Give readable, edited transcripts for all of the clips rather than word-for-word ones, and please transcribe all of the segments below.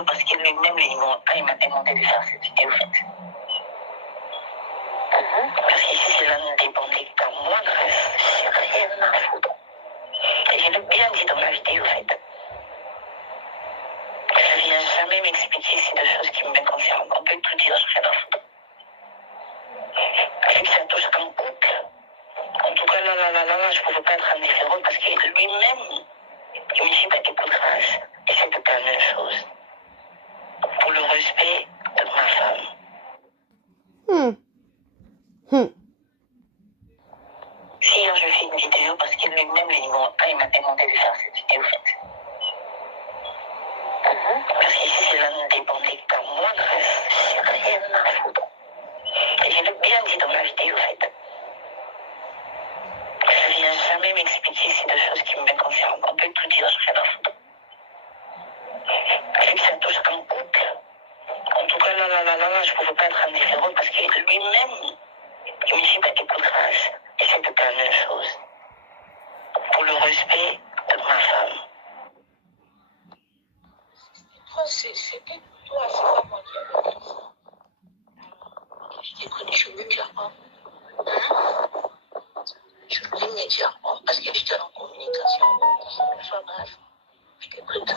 vidéo parce que lui-même, il m'a demandé de faire cette vidéo, en fait. Parce qu'ici, cela ne dépendait qu'à moi, grâce. J'ai rien à foutre. Et je l'ai bien dit dans la vidéo, en fait. Je ne viens jamais m'expliquer si des choses qui me concernent. On peut tout dire, je rien à foutre. Vu que ça touche un couple. En tout cas, là, je ne pouvais pas être indifférent parce que lui-même, il me dit, bah, écoute, grâce, essaie de calmer les choses. Pour le respect de ma femme. Si hier je fais une vidéo parce que lui-même, il m'a demandé de faire cette vidéo, en fait. Parce qu'ici, cela ne dépendait qu'à moi, grâce. J'ai rien à foutre. Et je l'ai bien dit dans la vidéo, en fait. Je ne viens jamais m'expliquer si des choses qui me concernent. On peut tout dire, je rien à foutre. Vu que ça touche un couple. En tout cas, là, je ne pouvais pas être indifférent parce que lui-même, il me dit, bah, écoute, grâce, essaie de calmer les choses. Pour le respect de ma femme. C'était toi, c'est pas moi qui avais dit ça. Je t'ai connu immédiatement. Je voulais immédiatement parce que j'étais en communication. Enfin bref, je t'écoute.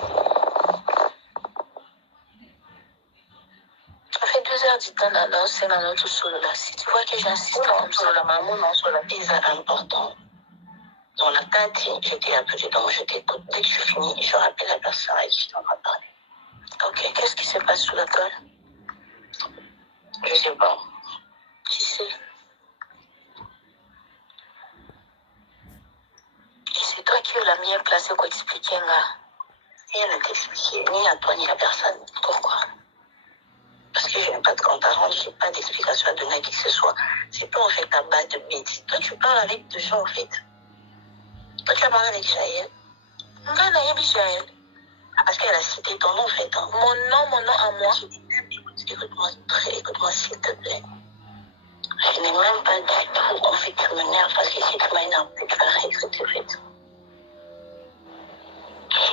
Ça fait 2 heures du temps là, c'est dans notre solo là. Si tu vois que j'insiste comme ça, la maman, non, sur la pizza important. Dans la tête, j'étais appelée, donc je t'écoute. Dès que je finis, je rappelle la personne et je t'en parler. Ok, qu'est-ce qui se passe sous la colle? Je sais pas. Qui sait? Et c'est toi qui es la mieux placée pour expliquer, là. Rien à t'expliquer, ni à toi, ni à personne. Pourquoi? Parce que je n'ai pas de compte à rendre, je n'ai pas d'explication à donner à qui que ce soit. C'est pas en fait ta base de bêtises. Toi, tu parles avec des gens, en fait. Toi, tu as parlé avec Jaël. Jaël. Ah, parce qu'elle a cité ton nom, en fait. Hein. Mon nom à moi. Écoute-moi, s'il te plaît. Je n'ai même pas du tout, en fait, tu m'énerves. Parce que si tu m'énerves, tu vas regretter, en fait.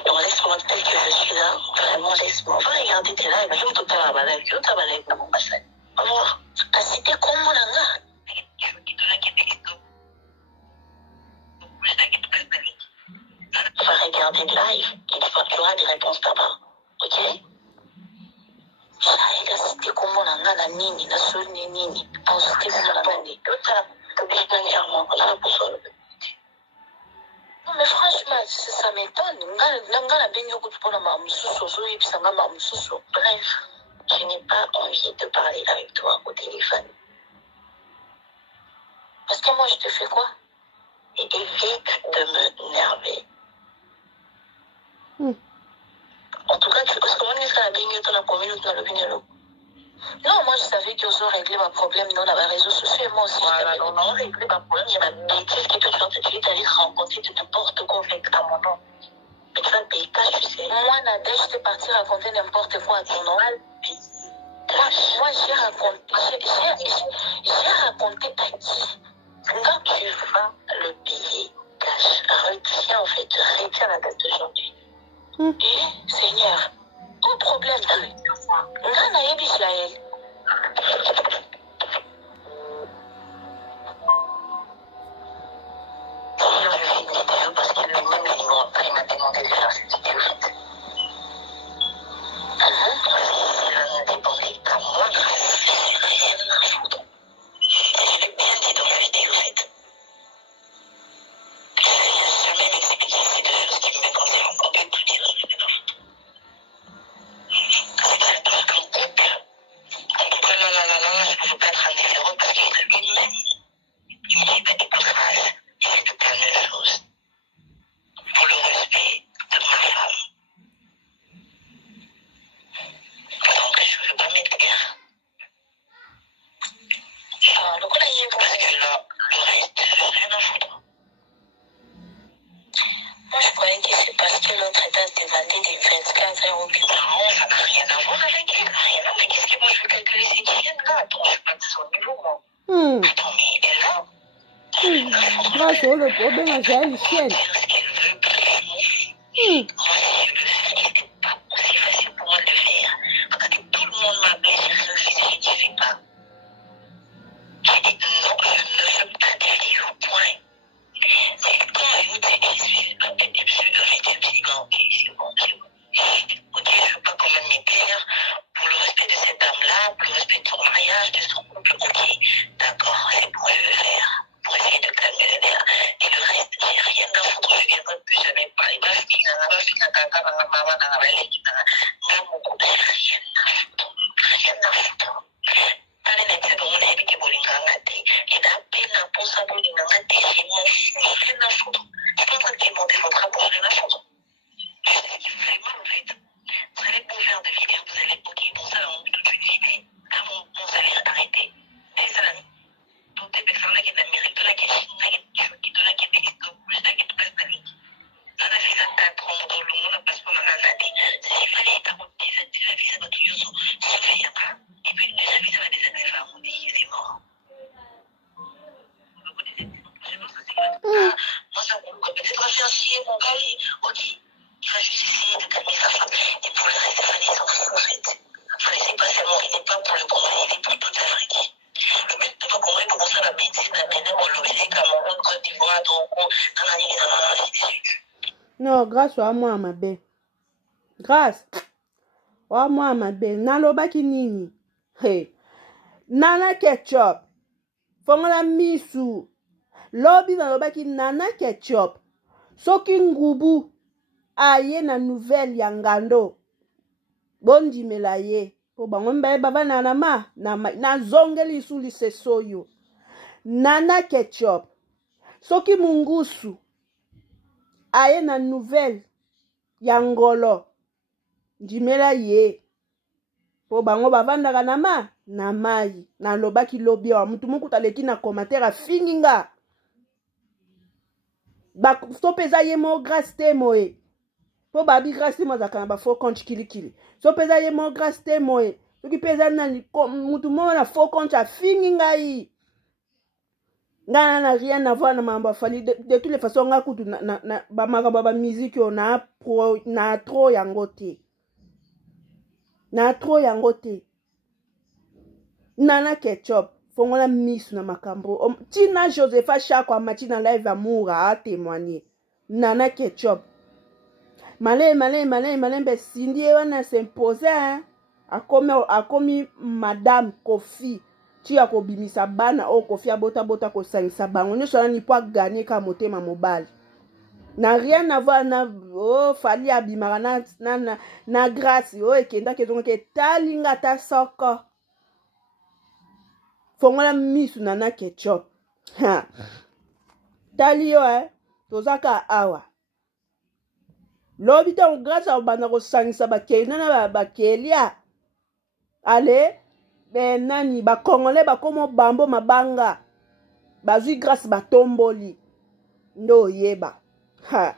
Donc, laisse-moi tel que je suis là. Vraiment, laisse-moi. Va regarder tes lives. Je vais te faire la balade. Je vais te faire la balade dans mon bassin. Au revoir. Ah, c'était comment, là, là? Va regarder le live. Tu auras des réponses là-bas. Ok? Jaël, c'était comment, là, la nini, la seule nini. Ah, c'était comment, la nini. Non, mais franchement, ça m'étonne. Bref, je n'ai pas envie de parler avec toi au téléphone. Parce que moi, je te fais quoi? Et évite de me nerver. En tout cas, parce que moi, je suis non, moi, je savais qu'ils ont réglé ma problème dans les réseaux sociaux et moi aussi. Voilà, non, réglé ma problème. Il y a des bêtises qui te font tu es allé rencontrer de n'importe quoi avec à mon nom. Mais tu vas payer cash, tu sais. Moi, Nadège, je t'ai parti raconter n'importe quoi à ton nom. Moi, j'ai raconté à qui? Quand tu vas le payer cash, retiens, en fait, retiens la date d'aujourd'hui. Et, Seigneur, pas de problème. Ngana yebi Jaël. Je fais une vidéo parce que lui-même, il m'a demandé de faire cette vidéo, en fait. Cela ne dépendait qu'à moi, grâce. J'ai rien à foutre. Et je l'ai bien dit dans la vidéo, en fait. Je ne viens jamais m'expliquer si des choses qui me concernent. On peut tout dire, je rien à foutre. C'est pas qu'un couple. En tout cas, là, je ne peux pas être indifférent parce que lui-même, il me dit, bah, écoute, grâce, essaie de calmer les choses. Pour le respect de ma femme. Donc, je ne veux pas m'écrire. Donc, on a eu parce que là, le reste, je n'ai rien à foutre. Moi, je croyais que c'est parce que l'autre était demandé des 24 € plus par an. Ça n'a rien à voir avec elle. Rien à voir. Mais qu'est-ce que moi, je veux calculer ces chiennes là? Attends, je ne suis pas de son niveau, moi. Attends, mais elle là. Grâce au le problème à Jaël, chienne. Ce qu'elle veut, moi, si je le fais, c'est pas aussi facile pour moi de le faire. Non, grâce à moi, ma belle. Grâce. Wa moi, ma belle. Nalobaki nini. Hey. Nana ketchup. Fongola misu. Lobi nalobaki nana ketchup. Soki ngubu. Aye na nouvelle ya ngando. Bondi melaye. Po bango mbaye baba nanama. Na zongeli su lise soyo. Nana ketchup. Soki mungusu. Aye na nouvelle ya ngolo. Ndimela ye. Po bango bavandaka na mai. Na lobaki lobi wa mutu muku taleki na commentaire finginga. Ba so peza ye mo grâce te moe. Po babi grâce te mo zakana ba faux compte kilikili. So peza ye mo grâce te moe. Soki peza na mutu mo na faux compte a finginga yi. Na rien à voir na mamba fali de toutes les façons nga kutu na ba makaba musique on a trop yangote. Na trop yangote. Nana ketchup fongola miss na makambo. Tina Josepha Chakwa matina live amour a témoigner. Nana ketchup. Malé be Cindy wana s'impose hein. A commis madame Kofi. Ti ya kobimisa bana o Kofi bota ko sangisa bango nyo sala ni po gagner ka motema mobile. Na rien à voir na fali abimara na grâce ekenda kezonga ke talinga ta soko. Fongola misu nana ketchup. Ha. Tali yo tozaka awa. Lobi ta grâce au bana ko sangisa bakeli na bakelia. Ale nani ba congolais ba komo bambo mabanga. Bazui grâce ba tomboli. Ndo yeba. Ha.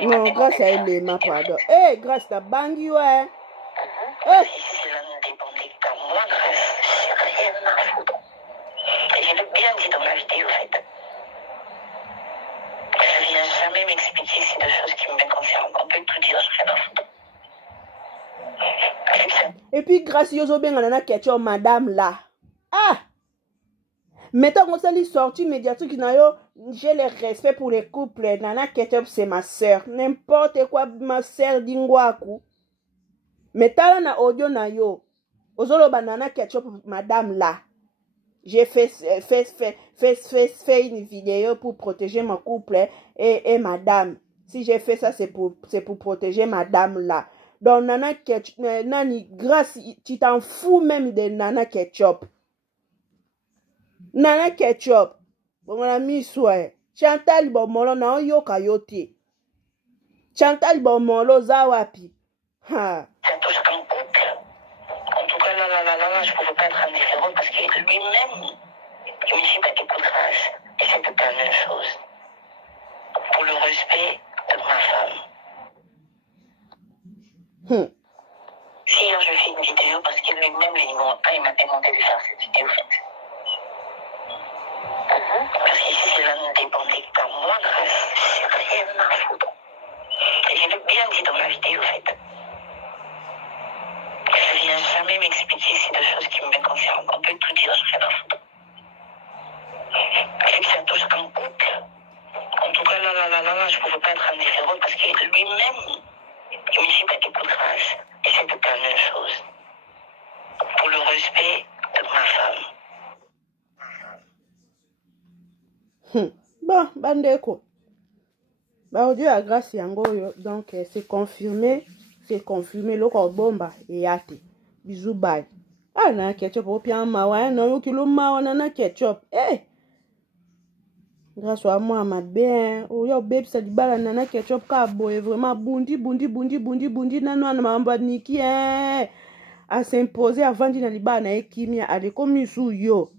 Non, grâce à elle, ma pardon. Grâce à Bangi, ouais. Si cela ne dépendait qu'à moi, grâce, j'ai rien à foutre. Et je l'ai bien dit dans la vidéo, en fait. Je ne viens jamais m'expliquer si de choses qui me concernent. On peut tout dire, j'ai rien à foutre. Et puis, grâce à bien on a question madame là. Mettons qu'on s'est sorti médiatique, j'ai le respect pour les couples. Nana Ketchup, c'est ma soeur. N'importe quoi, ma soeur d'Ingwaku. Mais t'as na audio na yo. Ozolo banana Ketchup, madame là. J'ai fait une vidéo pour protéger mon couple et madame. Si j'ai fait ça, c'est pour protéger madame là. Donc, Nana Ketchup, Nani, grâce, tu t'en fous même de Nana Ketchup. Nana Ketchup. Bon, on a mis soin. Chantal Bomolo na yoka yote. Chantal Bomolo zawapi. Ha. Ça touche un couple. En tout cas, là, je ne pouvais pas être indifférent parce que lui-même, il me dit beaucoup de grâce. Et c'est toute la même chose. Pour le respect de ma femme. Si hier, je fais une vidéo parce que lui-même, il m'a demandé de faire cette vidéo, en fait. Parce que si cela ne dépendait qu'à moi, grâce, j'ai rien à foutre. Et je l'ai bien dit dans la vidéo, en fait. Je ne viens jamais m'expliquer si de choses qui me concernent. On peut tout dire, j'ai rien à foutre. Et que ça touche un couple. En tout cas, là, je ne pouvais pas être indifférent parce que lui-même, il me dit beaucoup de grâce. Et c'est toute la même chose. Pour le respect de ma femme. Bon, bandeko. Bah, Dieu a grâce yango yo. Donc, c'est confirmé. C'est confirmé. Loko bomba. Et yate. Bisous, bye. Ah, na ketchup. Opia mawa. Non, yo kilo mawa na ketchup. Eh! Grâce à moi, ma bien. Oh, yo, babe, ça dit bala nana ketchup ka boye. Vraiment, bundi. Nano, na mamba niki, à s'imposer avant d'y aller na ekimia. Allez, comme sou yo.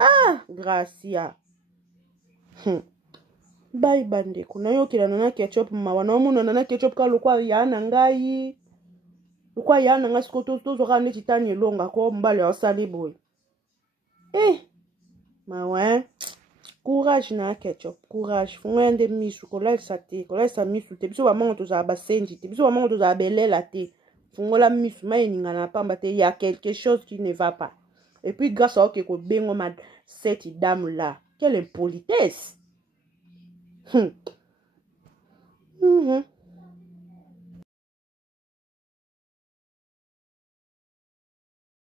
Ah, gracia. Bye bande. Kuna yo kila nana ketchup mawa. Na omu nana ketchup ka lokwa ya na ngai. Lokwa ya na ngai sikoto zoka ne titani longa ko mbale ya sali boy. Mawa. Courage na ketchup. Courage. Fungende misu. Kolesa te. Kolesa misu te. Biso wa mango toza basenji te. Biso wa mango toza belela te. Fungola misu. Maye ningana pamba te. Il y a quelque chose qui ne va pas. Et puis grâce à ok ko bengo ma cette dame là. Quelle impolitesse.